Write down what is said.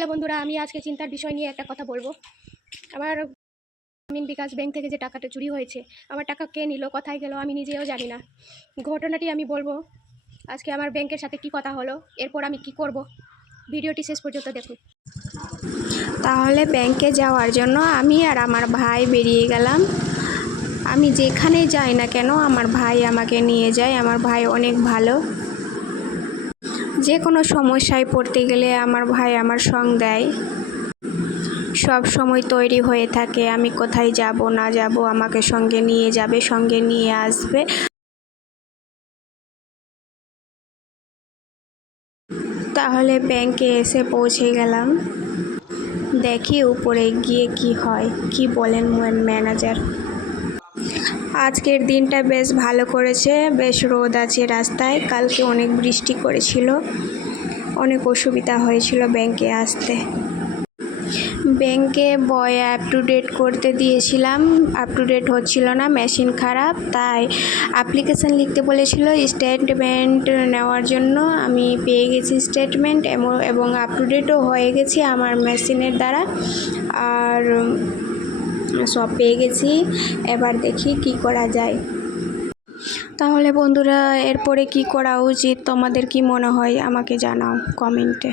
Hello বন্ধুরা, আমি আজকে চিন্তার বিষয় নিয়ে একটা কথা বলবো। আমার গ্রামীণ বিকাশ ব্যাংক থেকে যে টাকাটা চুরি হয়েছে, আমার টাকা কে নিল, কোথায় গেল, আমি নিজেও জানি না। ঘটনাটি আমি বলবো। আজকে আমার ব্যাংকের সাথে কি কথা হলো, এরপর আমি কি করব, ভিডিওটি শেষ পর্যন্ত দেখুন। তাহলে ব্যাংকে যাওয়ার জন্য আমি আর আমার ভাই বেরিয়ে গেলাম। আমি যেখানেই যাই না কেন আমার ভাই আমাকে নিয়ে যায়। আমার ভাই অনেক ভালো। যে কোনো সমস্যায় পড়তে গেলে আমার ভাই আমার সঙ্গ দেয়, সব সময় তৈরি হয়ে থাকে। আমি কোথায় যাব না যাব আমাকে সঙ্গে নিয়ে যাবে, সঙ্গে নিয়ে আসবে। তাহলে ব্যাংকে এসে পৌঁছে গেলাম। দেখি উপরে গিয়ে কি হয়, কি বলেন ম্যানেজার। আজকের দিনটা বেশ ভালো করেছে, বেশ রোদ আছে রাস্তায়। কালকে অনেক বৃষ্টি করেছিল, অনেক অসুবিধা হয়েছিল ব্যাংকে আসতে। ব্যাংকে বয় আপ টু ডেট করতে দিয়েছিলাম, আপ টু ডেট হচ্ছিল না, মেশিন খারাপ। তাই অ্যাপ্লিকেশান লিখতে বলেছিল স্টেটমেন্ট নেওয়ার জন্য। আমি পেয়ে গেছি স্টেটমেন্ট এবং আপ টু ডেটও হয়ে গেছি আমার মেশিনের দ্বারা, আর সব পেয়ে গেছি। এবার দেখি কি করা যায়। তাহলে বন্ধুরা, এরপরে কি করা উচিত তোমাদের কি মনে হয় আমাকে জানাও কমেন্টে।